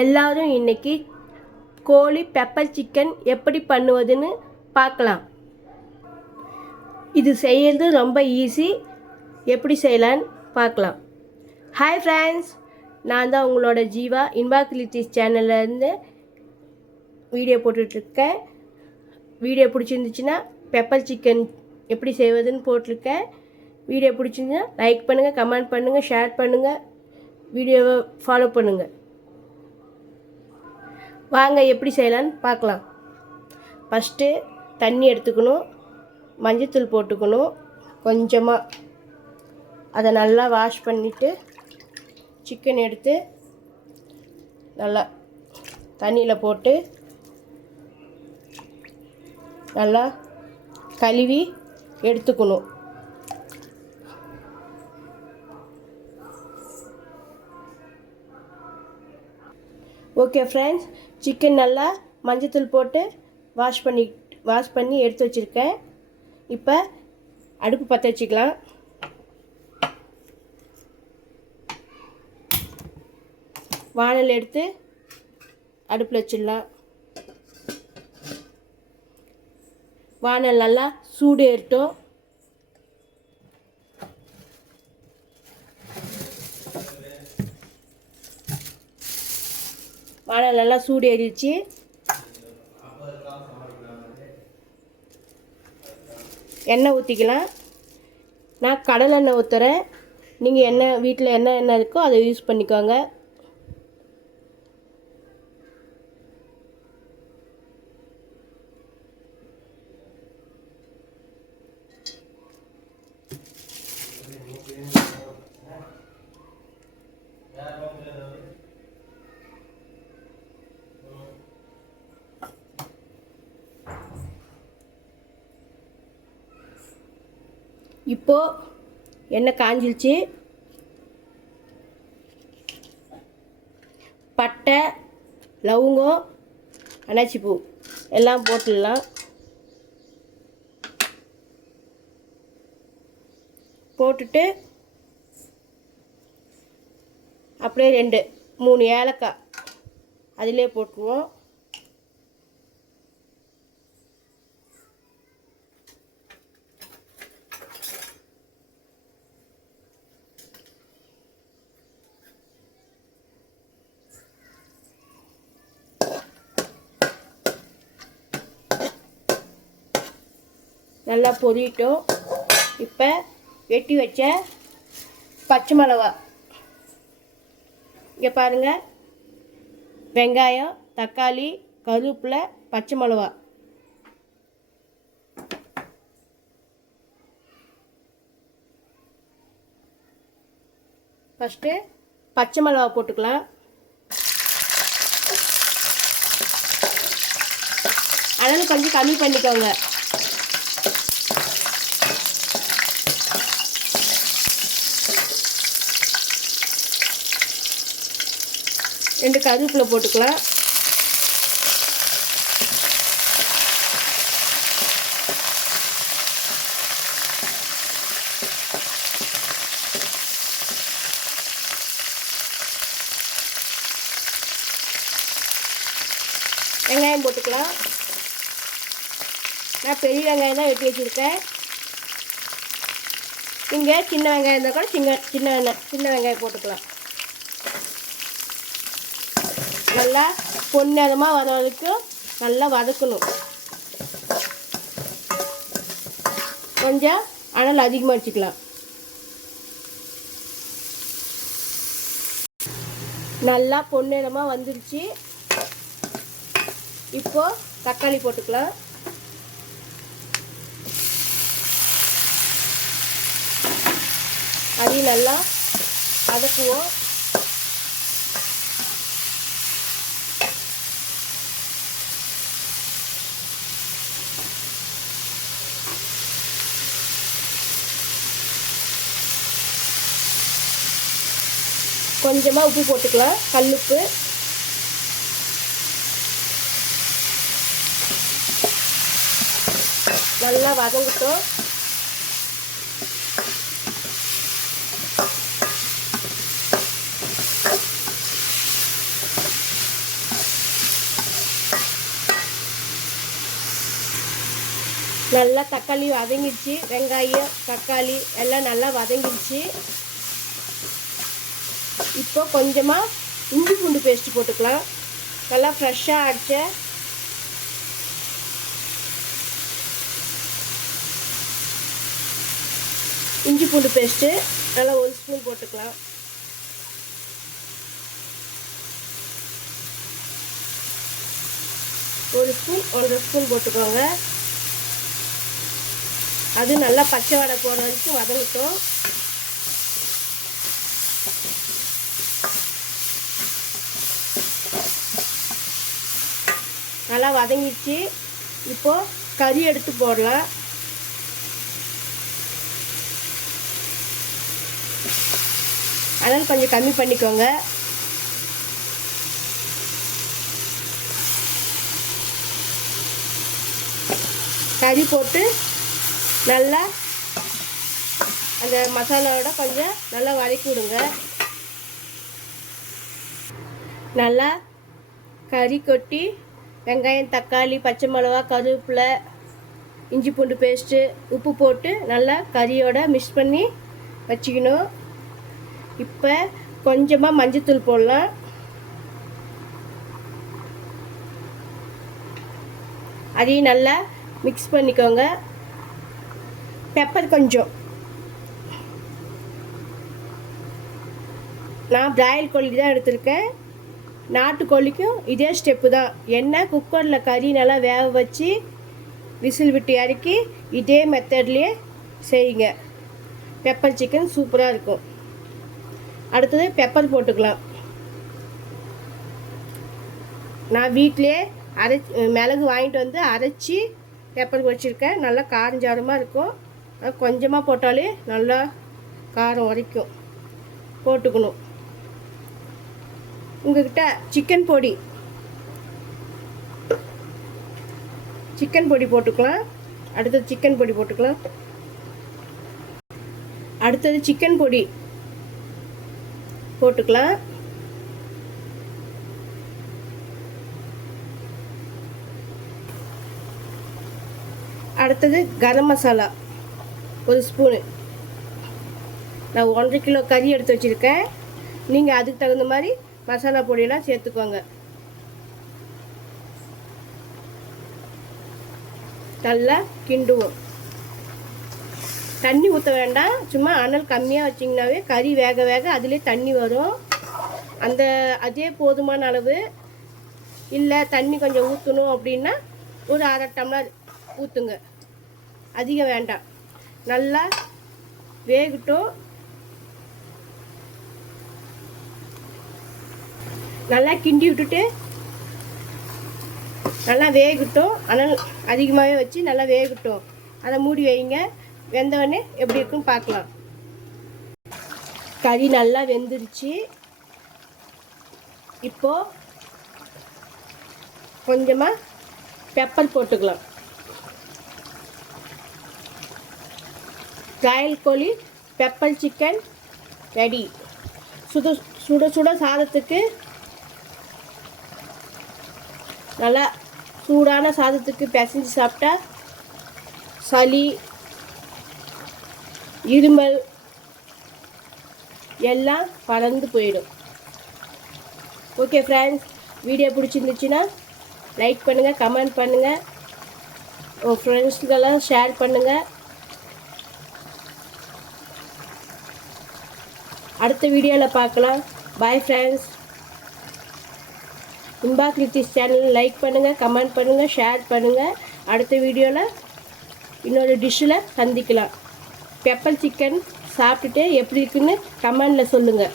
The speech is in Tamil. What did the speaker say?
எல்லாரும் இன்னைக்கு கோழி பெப்பர் சிக்கன் எப்படி பண்ணுவதுன்னு பார்க்கலாம். இது செய்யறது ரொம்ப ஈஸி எப்படி செய்யலான்னு பார்க்கலாம். ஹாய் ஃப்ரெண்ட்ஸ் நான் தான் உங்களோட ஜீவா. இன்பாக்லிட்டிஸ் சேனல்லேருந்து வீடியோ போட்டுட்ருக்கேன். வீடியோ பிடிச்சிருந்துச்சுன்னா பெப்பர் சிக்கன் எப்படி செய்வதுன்னு போட்டிருக்கேன் வீடியோ பிடிச்சிருந்தா லைக் பண்ணுங்கள் கமெண்ட் பண்ணுங்கள் ஷேர் பண்ணுங்கள் வீடியோவை ஃபாலோ பண்ணுங்கள் வாங்க எப்படி செய்யலான்னு பார்க்கலாம். ஃபஸ்ட்டு தண்ணி எடுத்துக்கணும். மஞ்சத்தூள் போட்டுக்கணும். கொஞ்சமாக அதை நல்லா வாஷ் பண்ணிவிட்டு சிக்கன் எடுத்து நல்லா தண்ணியில் போட்டு நல்லா கழுவி எடுத்துக்கணும். ஓகே ஃப்ரெண்ட்ஸ் சிக்கன் நல்லா மஞ்சத்தூள் போட்டு வாஷ் பண்ணி வாஷ் பண்ணி எடுத்து வச்சுருக்கேன். இப்போ அடுப்பு பற்ற வச்சுக்கலாம். வானல் எடுத்து அடுப்பில் வச்சிடலாம். வானல் நல்லா சூடு ஏறட்டும். வாழை நல்லா சூடு ஏறிடுச்சு எண்ணெய் ஊற்றிக்கலாம் நான் கடலை எண்ணெய் ஊற்றுறேன் நீங்கள் எண்ணெய் வீட்டில் என்ன எண்ணெய் இருக்கோ அதை யூஸ் பண்ணிக்கோங்க. இப்போது எண்ணெய் காஞ்சிருச்சு. பட்டை லவங்கம் அன்னாச்சி பூ எல்லாம் போட்டுடலாம். போட்டுட்டு அப்படியே ரெண்டு மூணு ஏலக்காய் அதிலே போட்டுருவோம். நல்லா பொரியட்டும் இப்போ வெட்டி வச்ச பச்சை மிளகா. இங்கே பாருங்கள் வெங்காயம் தக்காளி கருவேப்பிலை பச்சை மிளகா. ஃபஸ்ட்டு பச்சை மிளகா போட்டுக்கலாம். அளவு கொஞ்சம் கம்மி பண்ணிக்கோங்க. ரெண்டு கருவேப்பிலை போட்டுக்கலாம். வெங்காயம் போட்டுக்கலாம். நான் பெரிய வெங்காயம் தான் வெட்டி வச்சுருக்கேன். இங்கே சின்ன வெங்காயம் இருந்தால் கூட சின்ன சின்ன வெங்காயம் சின்ன வெங்காயம் போட்டுக்கலாம். நல்லா பொன்னிறமாக வர வரைக்கும் நல்லா வதக்கணும். கொஞ்சம் அனல் அதிகமாக வச்சுக்கலாம். நல்லா பொன்னிறமாக வந்துருச்சு. இப்போ தக்காளி போட்டுக்கலாம். அதையும் நல்லா வதக்குவோம். கொஞ்சமாக உப்பு போட்டுக்கலாம். கல்லுப்பு. நல்லா வதங்கிட்டோம். நல்லா தக்காளி வதங்கிடுச்சு. வெங்காயம் தக்காளி எல்லாம் நல்லா வதங்கிடுச்சு. இப்போ கொஞ்சமாக இஞ்சி பூண்டு பேஸ்ட்டு போட்டுக்கலாம். நல்லா ஃப்ரெஷ்ஷாக அடித்த இஞ்சி பூண்டு பேஸ்ட்டு நல்லா ஒரு ஸ்பூன் போட்டுக்கலாம். ஒரு ஸ்பூன் ஒன்றரை ஸ்பூன் போட்டுக்கோங்க. அது நல்லா பச்சை வடை போகிற வரைக்கும் வதங்கட்டும். நல்லா வதங்கிடுச்சு இப்போது கறி எடுத்து போடலாம். அதனால் கொஞ்சம் கம்மி பண்ணிக்கோங்க. கறி போட்டு நல்லா அந்த மசாலாவோட கொஞ்சம் நல்லா வதக்கி விடுங்க. நல்லா கறி கொட்டி வெங்காயம் தக்காளி பச்சை மிளகா கருவேப்பிலை இஞ்சி பூண்டு பேஸ்ட்டு உப்பு போட்டு நல்லா கறியோட மிக்ஸ் பண்ணி வச்சுக்கணும். இப்போ கொஞ்சமாக மஞ்சத்தூள் போடலாம். அதையும் நல்லா மிக்ஸ் பண்ணிக்கோங்க. பெப்பர் கொஞ்சம். நான் பிராயில் கோழி தான் எடுத்திருக்கேன். நாட்டுக்கோழிக்கும் இதே ஸ்டெப்பு தான். எண்ணெய் குக்கரில் கறி நல்லா வேக வச்சு விசில் விட்டு இறக்கி இதே மெத்தட்லேயே செய்யுங்க. பெப்பர் சிக்கன் சூப்பராக இருக்கும். அடுத்தது பெப்பர் போட்டுக்கலாம். நான் வீட்டிலே அரைச்சி மிளகு வாங்கிட்டு வந்து அரைச்சி பெப்பர் வச்சுருக்கேன். நல்லா காரஞ்சாரமாக இருக்கும். கொஞ்சமாக போட்டாலே நல்லா காரம் உரைக்கும். போட்டுக்கணும். உங்ககிட்ட சிக்கன் பொடி. சிக்கன் பொடி போட்டுக்கலாம். அடுத்தது சிக்கன் பொடி போட்டுக்கலாம். அடுத்தது சிக்கன் பொடி போட்டுக்கலாம். அடுத்தது கரம் மசாலா. ஒரு ஸ்பூனு நான் ஒன்றரை கிலோ கறி எடுத்து வச்சுருக்கேன். நீங்கள் அதுக்கு தகுந்த மாதிரி மசாலா பொடியெல்லாம் சேர்த்துக்கோங்க. நல்லா கிண்டுவோம். தண்ணி ஊற்ற வேண்டாம். சும்மா அனல் கம்மியாக வச்சிங்கனாவே கறி வேக வேக அதிலே தண்ணி வரும். அந்த அதே போதுமான அளவு இல்லை தண்ணி கொஞ்சம் ஊற்றணும் அப்படின்னா ஒரு அரை டம்ளர் ஊற்றுங்க அதிகம் வேண்டாம். நல்லா வேகட்டும். நல்லா கிண்டி விட்டுட்டு நல்லா வேகட்டும். ஆனால் அதிகமாகவே வச்சு நல்லா வேகட்டும். அதை மூடி வைங்க. வெந்தவொடனே எப்படி இருக்குன்னு பார்க்கலாம். கறி நல்லா வெந்துருச்சு. இப்போது கொஞ்சமாக பெப்பர் போட்டுக்கலாம். ராயல் கோழி பெப்பர் சிக்கன் ரெடி. சுட சுட சுட சாதத்துக்கு நல்லா சூடான சாதத்துக்கு பிசைஞ்சு சாப்பிட்டா சளி இருமல் எல்லாம் பறந்து போயிடும். ஓகே ஃப்ரெண்ட்ஸ் வீடியோ பிடிச்சிருந்துச்சுன்னா லைக் பண்ணுங்கள் கமெண்ட் பண்ணுங்கள் உங்கள் ஃப்ரெண்ட்ஸுக்கெல்லாம் ஷேர் பண்ணுங்கள் அடுத்த வீடியோவில் பார்க்கலாம். பாய் ஃப்ரெண்ட்ஸ் இம்பா கிருத்திஸ் சேனல் லைக் பண்ணுங்கள் கமெண்ட் பண்ணுங்கள் ஷேர் பண்ணுங்கள் அடுத்த வீடியோவில் இன்னொரு டிஷ்ஷில் சந்திக்கலாம். பெப்பர் சிக்கன் சாப்பிட்டுட்டு எப்படி இருக்குன்னு கமெண்டில் சொல்லுங்கள்